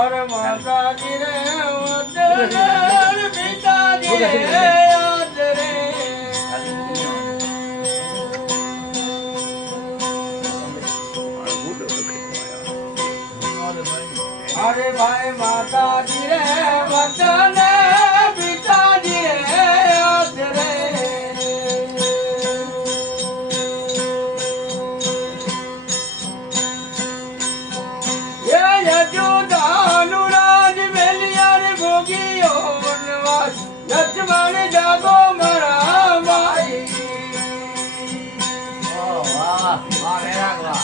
और माता जी रे उधर पिता जी रे उधर अरे भाई माता जी रे वतन पिता जी रे उधर ये यजोदा लक्ष्मण जागो मरा माई ओ वाह वाह मेरा वाह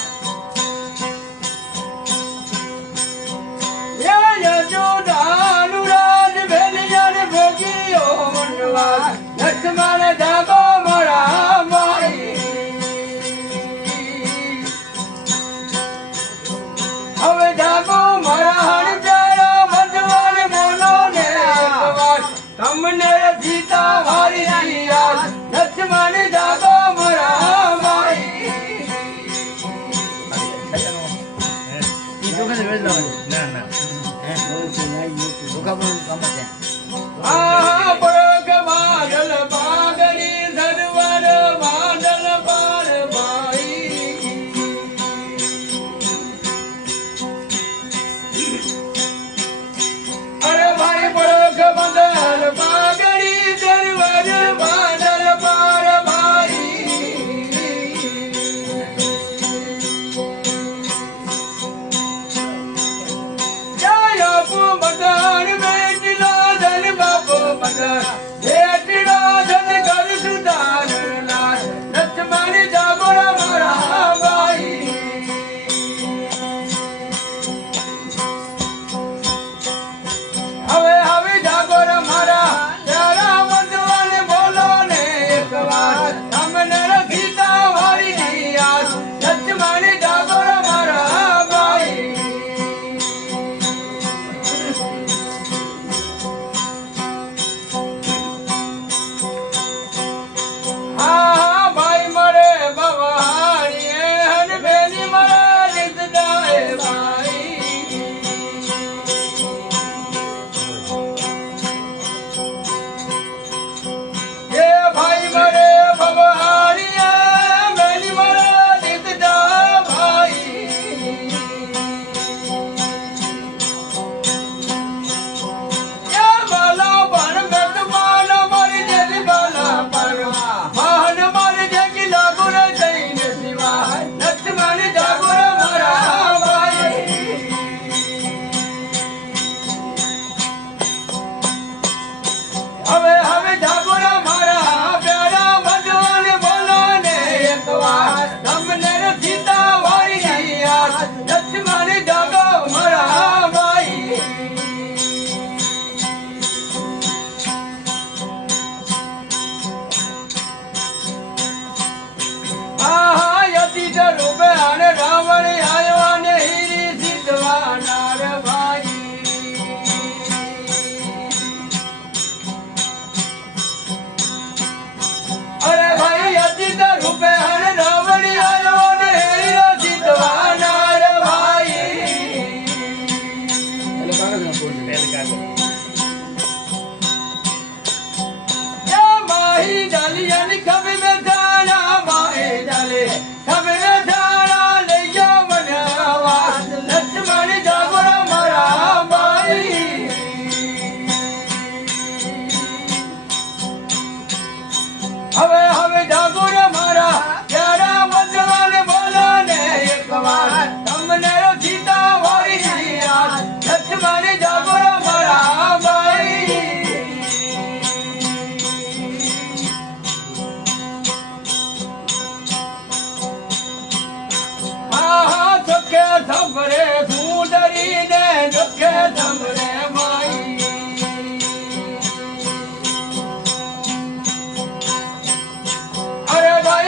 ये यजोदा अनुराग भेलियन भोगियो मनवास लक्ष्मण जागो मरा माई હવે જાગો મરા હણ જાયો ભગવાન બોલો ને તમને सीता हरी आस लक्ष्मण जागो मरा माई परोग बादल बागड़ी धनवर बादल पार भाई अरे भाई परोग बादल बागड़ी धनवर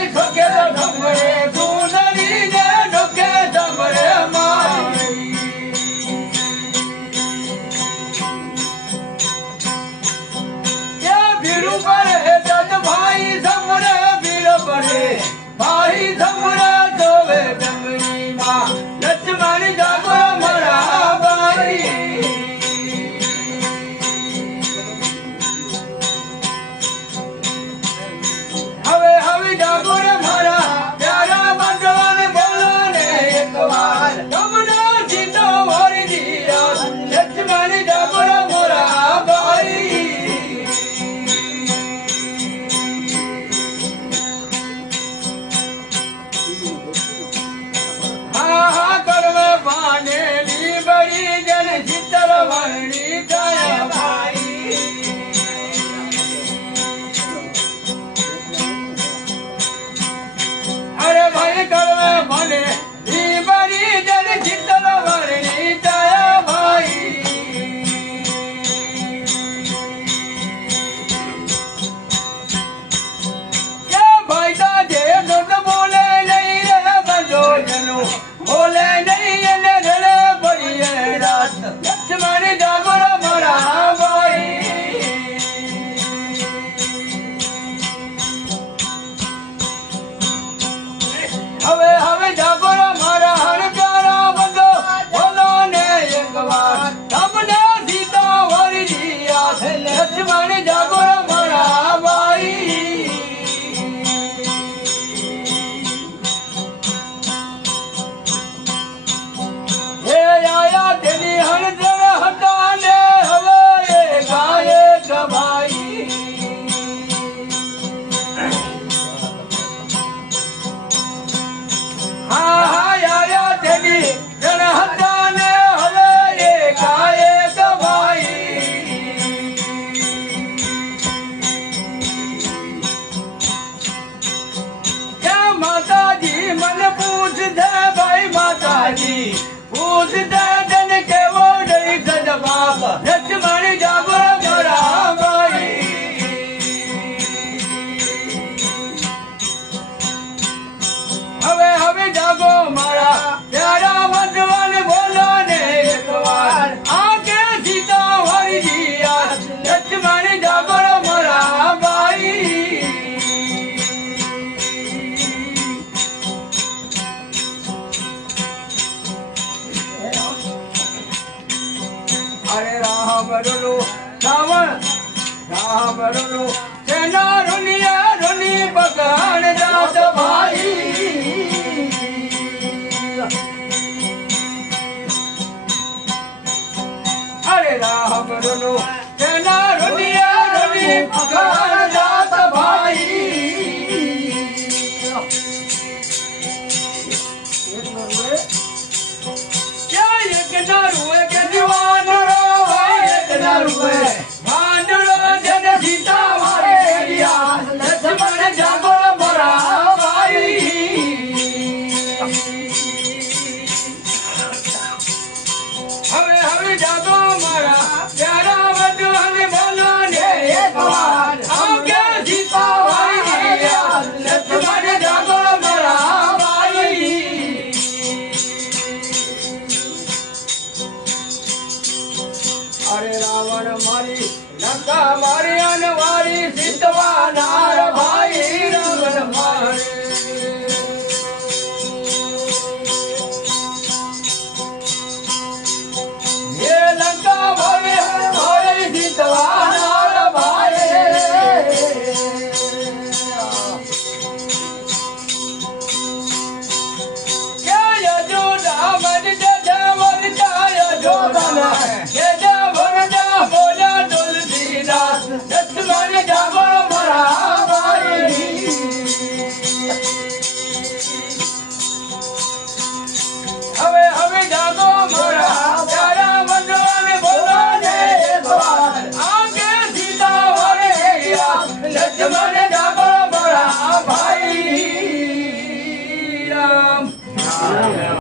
ઠોકે તો ઠમરે સુંદરી ને ઠોકે ઠમરે મારી ભીડ પડે તત ભાઈ સમરે ભીડ પડે ભાઈ સમરે જોવે ડમરી માં લક્ષ્મણ જાગો મારા ભાઈ હવે હવે જાગો મારા પ્યારા બંધવાને બોલો ને એક વાર તમને સીતો મારી દિયા લક્ષ્મણ જાગો મારા ભાઈ વર્ણી થાય ભાઈ અરે ભાઈ કરવે મને ઈ બરી જન ચિત્તર વર્ણી થાય ભાઈ કે ભાઈ દાદે દોત બોલે નહીં રે બંધો જનો બોલે નહીં એને રડે પડીએ રાત લક્ષ્મણ જાગો મારા ભાઈ હવે હવે જાગો મારા હર પ્યારા બંધો બોલો ને એક વાર તમને સીતા વરી દિયા લક્ષ્મણ જાગો મારા ભાઈ હે આયા તેની હણજર હતા ને હવે એ ગાયે ગવાઈ હા હા આયા તેની જણ હતા ને હવે એ ગાયે ગવાઈ કે માતાજી મને પૂછ દે ભાઈ માતાજી પૂછ દે તન કેવો ડરી સદ બાપ લક્ષ્મણ જાગો મારા ભાઈ હવે હવે જાગો મારા પ્યારા વંશવાન બોલો ને એક વાર આકે સીતા વરી દિયા લક્ષ્મણ જાગો મારા ભાઈ અરે રામ રલો રાવણ રામ રલો